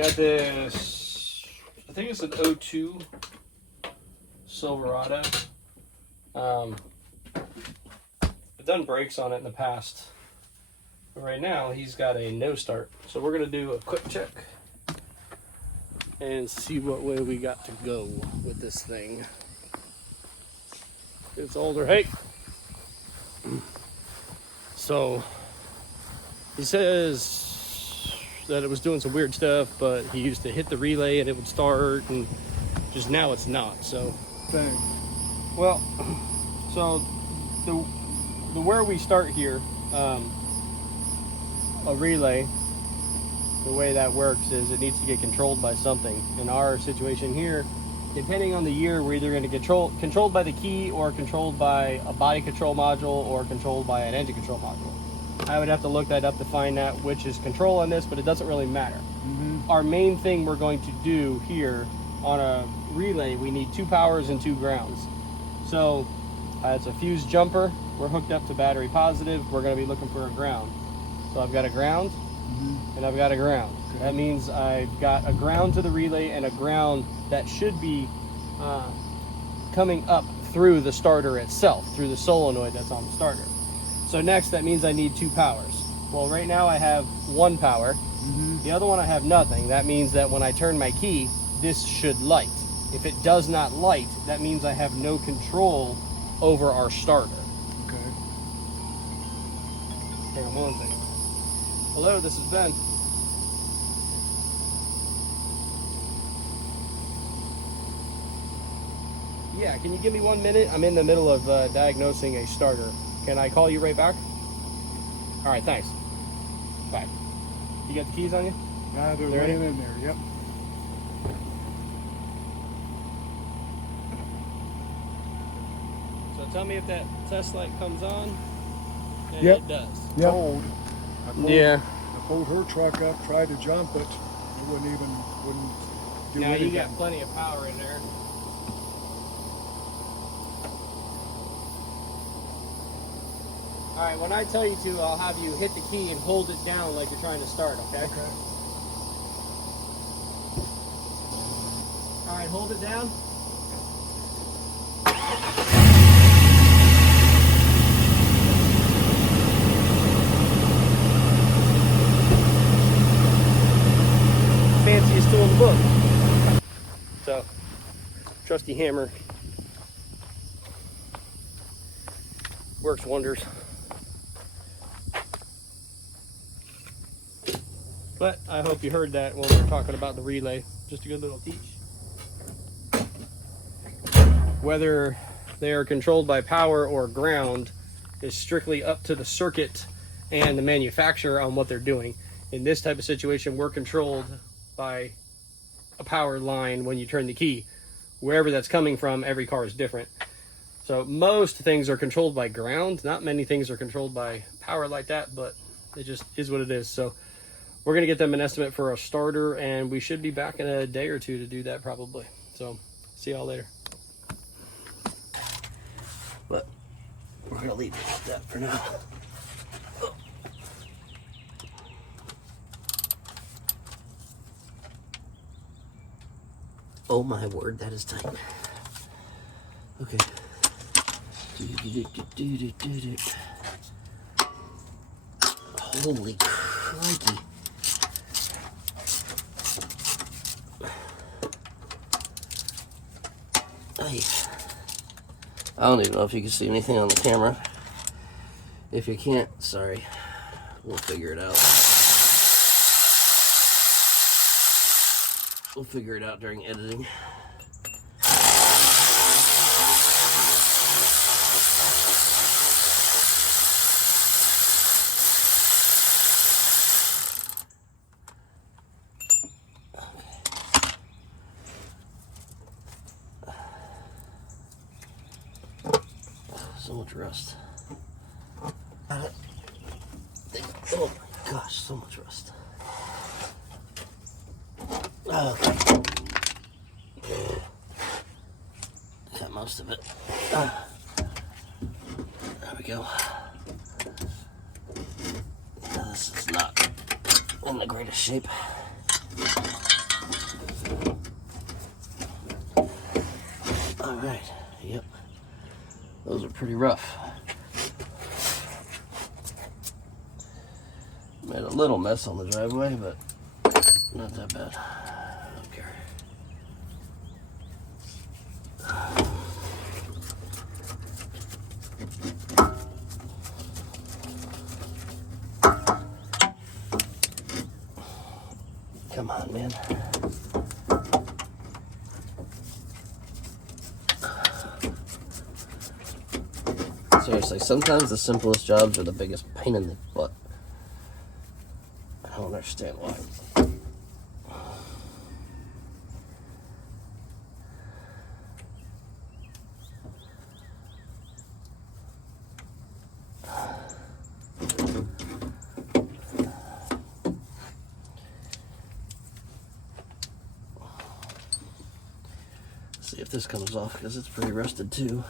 got this, I think it's an 02 Silverado. I've done brakes on it in the past. But right now, he's got a no start. So we're going to do a quick check and see what way we got to go with this thing. It's older. Hey! So, he says that it was doing some weird stuff, but he used to hit the relay and it would start, and just now it's not. So, Thing. well, so the where we start here, a relay, the way that works is it needs to get controlled by something. In our situation here, depending on the year, we're either going to get controlled by the key, or controlled by a body control module, or controlled by an engine control module. I would have to look that up to find out which is control on this, but it doesn't really matter. Our main thing we're going to do here on a relay, we need 2 powers and 2 grounds. So it's a fuse jumper. We're hooked up to battery positive. We're going to be looking for a ground. So I've got a ground and I've got a ground. Okay. That means I've got a ground to the relay and a ground that should be coming up through the starter itself, through the solenoid that's on the starter. So next, that means I need 2 powers. Well, right now I have 1 power. The other one I have nothing. That means that when I turn my key, this should light. If it does not light, that means I have no control over our starter. Okay. Hang on one thing. Hello, this is Ben. Yeah, can you give me 1 minute? I'm in the middle of diagnosing a starter. Can I call you right back? All right, thanks. Bye. You got the keys on you? They're laying in there, yep. So tell me if that test light comes on. And Yep. it does. Yep. Yeah. I pulled her truck up, tried to jump it. It wouldn't do Now anything. you got plenty of power in there. All right, when I tell you to, I'll have you hit the key and hold it down like you're trying to start, okay? Okay. All right, hold it down. Fanciest tool in the book. So, trusty hammer works wonders. But I hope you heard that when we were talking about the relay. Just a good little teach. Whether they are controlled by power or ground is strictly up to the circuit and the manufacturer on what they're doing. In this type of situation, we're controlled by a power line when you turn the key. Wherever that's coming from, every car is different. So most things are controlled by ground. Not many things are controlled by power like that, but it just is what it is. So we're going to get them an estimate for a starter, and we should be back in a day or two to do that probably. So see y'all later. But we're going to leave it at that for now. Oh my word, that is tight. Okay. Holy crikey. I don't even know if you can see anything on the camera. If you can't, sorry. We'll figure it out. We'll figure it out during editing. So much rust. Oh my gosh, so much rust. Got most of it. There we go. This is not in the greatest shape. Yep. Those are pretty rough. Made a little mess on the driveway, but not that bad. Okay. Come on, man. Seriously, sometimes the simplest jobs are the biggest pain in the butt. I don't understand why. See if this comes off, because it's pretty rusted too.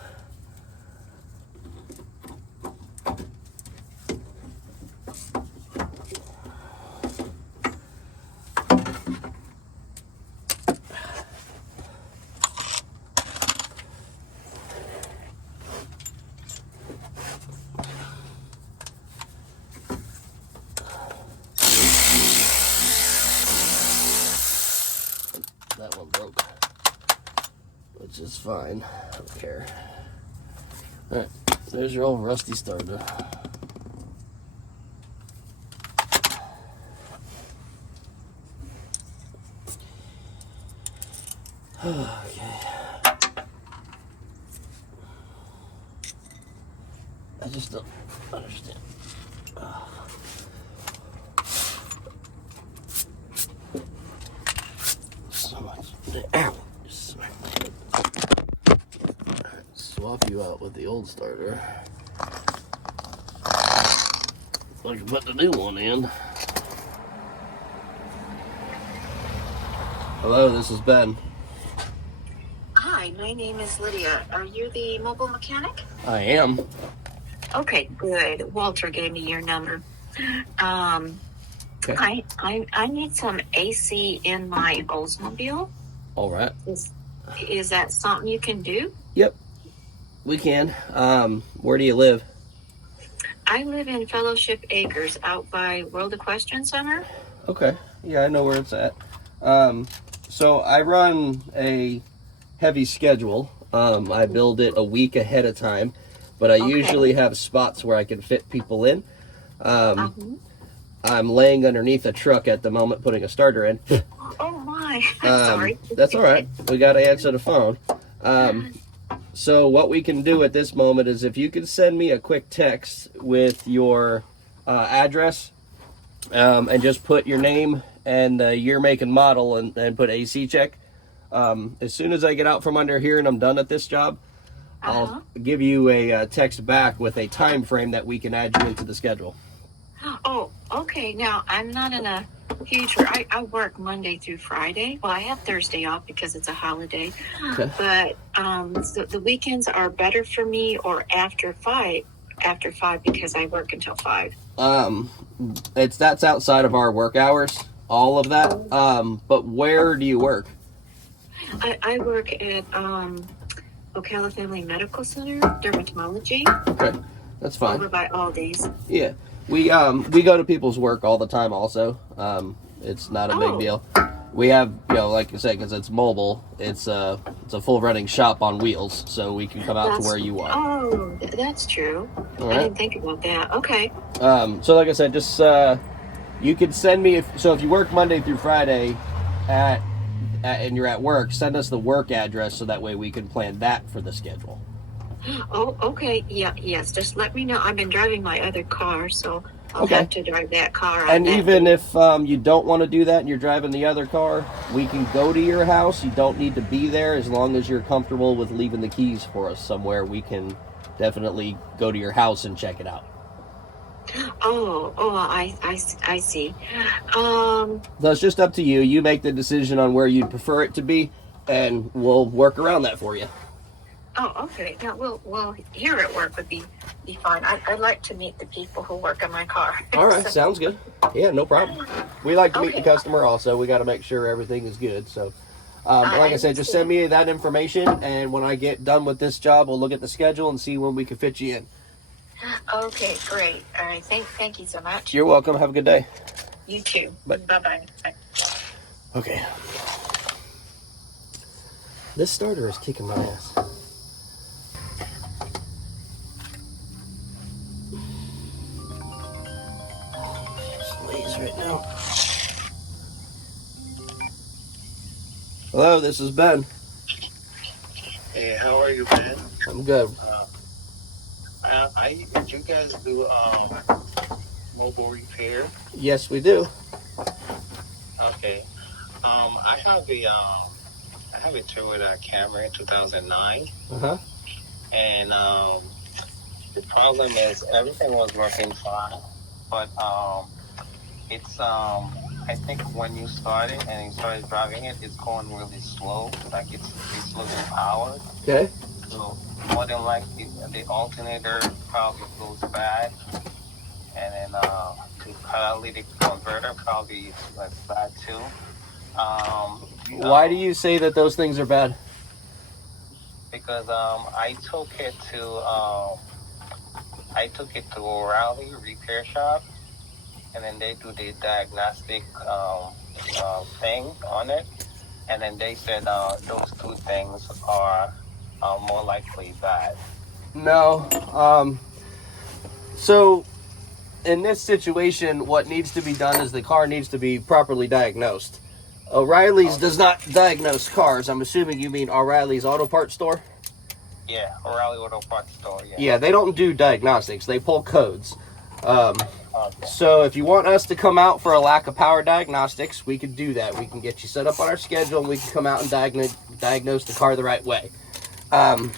That one broke, which is fine. I don't care. Alright, there's your old rusty starter. Okay. I just don't understand. So much. Ow. Swap you out with the old starter. So I can put the new one in. Hello, this is Ben. Hi, my name is Lydia. Are you the mobile mechanic? I am. Okay, good. Walter gave me your number. Okay. I need some AC in my Oldsmobile. All right. Is that something you can do? Yep, we can. Where do you live? I live in Fellowship Acres out by World Equestrian Center. Okay. Yeah, I know where it's at. So I run a heavy schedule. I build it a week ahead of time, but I usually have spots where I can fit people in. I'm laying underneath a truck at the moment putting a starter in. Oh my, I'm sorry. That's all right. We got to answer the phone. So what we can do at this moment is if you can send me a quick text with your address and just put your name and year, make, and model and put AC check. As soon as I get out from under here and I'm done at this job, I'll give you a text back with a time frame that we can add you into the schedule. Oh, okay. Now, I'm not in a huge... I work Monday through Friday. Well, I have Thursday off because it's a holiday. Okay. But so the weekends are better for me, or after 5 because I work until 5. That's outside of our work hours, all of that. But where do you work? I work at Ocala Family Medical Center, dermatology. Okay, that's fine. Over by Aldi's. Yeah. We go to people's work all the time also. It's not a big deal. We have, like I said, because it's mobile, it's a full running shop on wheels, so we can come out to where you are. Oh, that's true. All right. I didn't think about that. Okay. So like I said, just you can send me if you work Monday through Friday and you're at work, send us the work address so that way we can plan that for the schedule. Oh, okay. Yeah, yes. Just let me know. I've been driving my other car, so I'll have to drive that car. And even if you don't want to do that and you're driving the other car, we can go to your house. You don't need to be there as long as you're comfortable with leaving the keys for us somewhere. We can definitely go to your house and check it out. I see. So it's just up to you. You make the decision on where you'd prefer it to be, and we'll work around that for you. Oh, okay. Now, well, here at work would be fine. I'd like to meet the people who work on my car. All right, sounds good. Yeah, no problem. We like to meet the customer also. We got to make sure everything is good. So Like I said, just send me that information, and when I get done with this job, we'll look at the schedule and see when we can fit you in. Okay, great. All right, thank you so much. You're welcome. Have a good day. You too. Bye. Bye-bye. Bye. Okay. This starter is kicking my ass. Just right now. Hello, this is Ben. Hey, how are you, man? I'm good. You guys do mobile repair? Yes, we do. Okay. I have a Toyota Camry 2009, Uh-huh. and the problem is everything was working fine, but it's I think when you start it and you started driving it, it's going really slow, like it's losing power. Okay. So more than likely, the alternator probably goes bad, and then the catalytic converter probably was bad too. Why do you say that those things are bad? Because I took it to O'Reilly repair shop, and then they do the diagnostic thing on it, and then they said those two things are more likely bad. No. So, in this situation, what needs to be done is the car needs to be properly diagnosed. O'Reilly's does not diagnose cars. I'm assuming you mean O'Reilly's Auto Parts store? Yeah, O'Reilly Auto Parts store, yeah. Yeah, they don't do diagnostics. They pull codes. So if you want us to come out for a lack of power diagnostics, we could do that. We can get you set up on our schedule, and we can come out and diagnose the car the right way. Okay.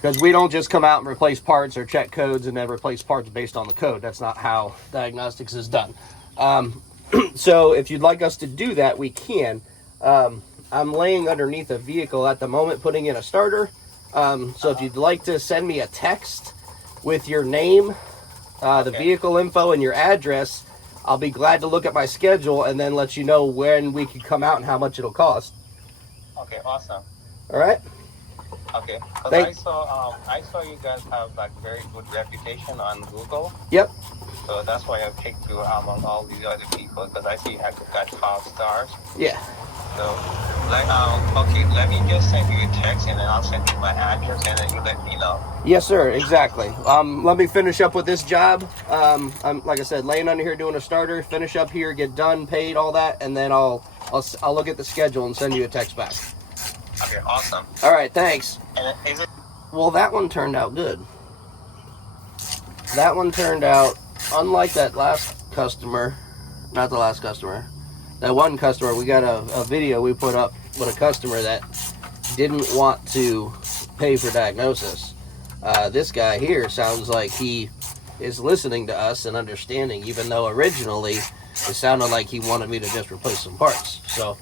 Because we don't just come out and replace parts or check codes and then replace parts based on the code. That's not how diagnostics is done. So if you'd like us to do that, we can. I'm laying underneath a vehicle at the moment, putting in a starter. So if you'd like to send me a text with your name, the vehicle info, and your address, I'll be glad to look at my schedule and then let you know when we can come out and how much it'll cost. Okay, awesome. All right? Okay, because I saw you guys have like very good reputation on Google. Yep. So that's why I picked you among all these other people, because I see you have got 5 stars. Yeah. So, okay, let me just send you a text, and then I'll send you my address, and then you let me know. Yes, sir. Exactly. Let me finish up with this job. I'm, like I said, laying under here doing a starter. Finish up here, get done, paid, all that, and then I'll look at the schedule and send you a text back. Okay, awesome. All right. Thanks. And is it? Well, that one turned out good. That one turned out, unlike that last customer, not the last customer, that one customer, we got a video we put up with a customer that didn't want to pay for diagnosis. This guy here sounds like he is listening to us and understanding, even though originally it sounded like he wanted me to just replace some parts. So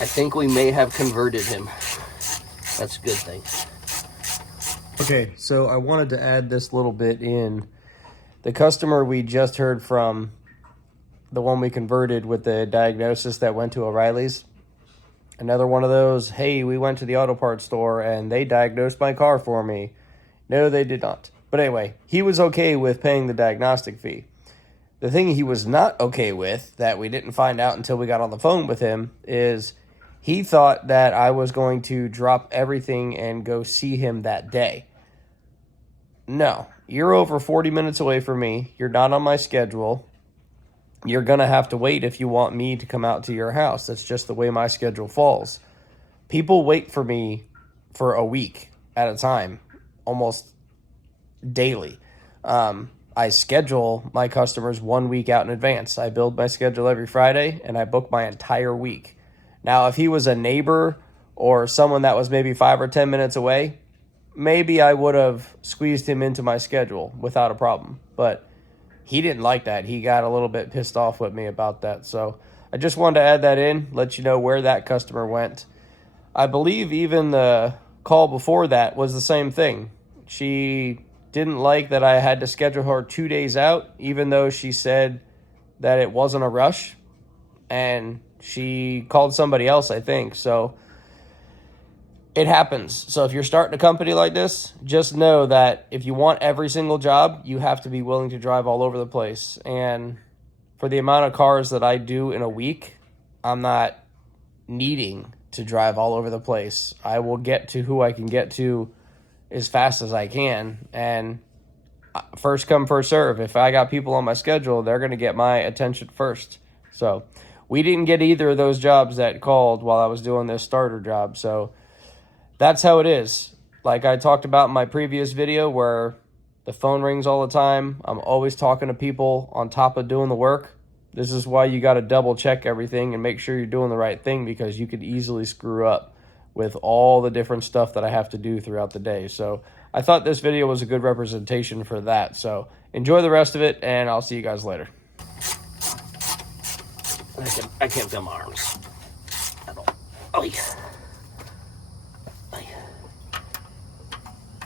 I think we may have converted him. That's a good thing. Okay, so I wanted to add this little bit in. The customer we just heard from, the one we converted with the diagnosis that went to O'Reilly's, another one of those, hey, we went to the auto parts store and they diagnosed my car for me. No, they did not. But anyway, he was okay with paying the diagnostic fee. The thing he was not okay with, that we didn't find out until we got on the phone with him, is he thought that I was going to drop everything and go see him that day. No, you're over 40 minutes away from me. You're not on my schedule. You're going to have to wait if you want me to come out to your house. That's just the way my schedule falls. People wait for me for a week at a time, almost daily. I schedule my customers 1 week out in advance. I build my schedule every Friday, and I book my entire week. Now, if he was a neighbor or someone that was maybe 5 or 10 minutes away, maybe I would have squeezed him into my schedule without a problem. But he didn't like that. He got a little bit pissed off with me about that. So I just wanted to add that in, let you know where that customer went. I believe even the call before that was the same thing. She didn't like that I had to schedule her 2 days out, even though she said that it wasn't a rush. And she called somebody else, I think. So it happens. So if you're starting a company like this, just know that if you want every single job, you have to be willing to drive all over the place. And for the amount of cars that I do in a week, I'm not needing to drive all over the place. I will get to who I can get to as fast as I can. And first come, first serve. If I got people on my schedule, they're going to get my attention first. So we didn't get either of those jobs that called while I was doing this starter job. So that's how it is. Like I talked about in my previous video where the phone rings all the time. I'm always talking to people on top of doing the work. This is why you got to double check everything and make sure you're doing the right thing, because you could easily screw up with all the different stuff that I have to do throughout the day. So I thought this video was a good representation for that. So enjoy the rest of it, and I'll see you guys later. I can't feel my arms at all. Oh, yeah.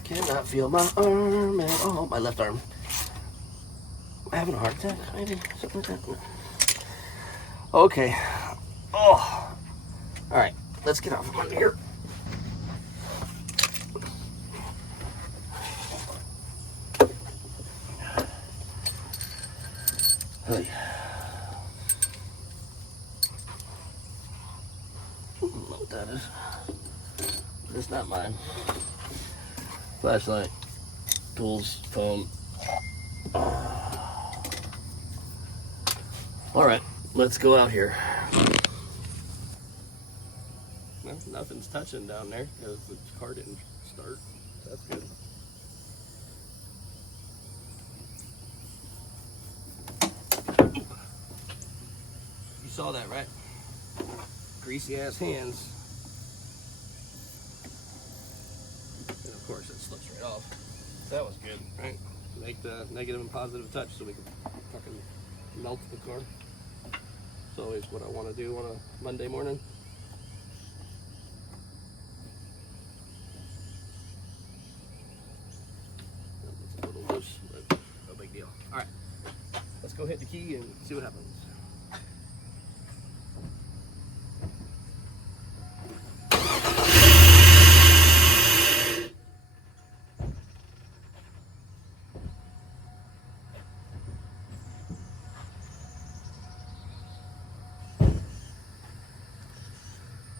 Cannot feel my arm at all. My left arm. Am I having a heart attack? Maybe something like that. Okay. Oh. All right. Let's get off from under here. Hey. I don't know what that is. But it's not mine. Flashlight, tools, phone. All right, let's go out here. No, nothing's touching down there because the car didn't start. That's good. You saw that, right? Greasy ass hands. And of course it slips right off. That was good, right? Make the negative and positive touch so we can fucking melt the car. It's always what I want to do on a Monday morning. It's a little loose, but no big deal. All right, let's go hit the key and see what happens.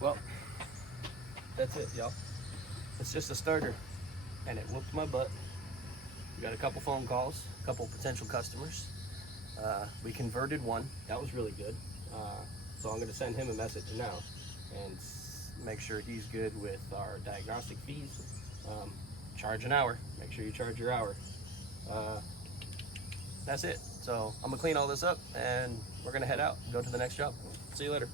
Well, that's it, y'all. It's just a starter, and it whooped my butt. We got a couple phone calls, a couple potential customers. We converted one. That was really good. So I'm going to send him a message now and make sure he's good with our diagnostic fees. Charge an hour. Make sure you charge your hour. That's it. So I'm going to clean all this up, and we're going to head out and go to the next job. See you later.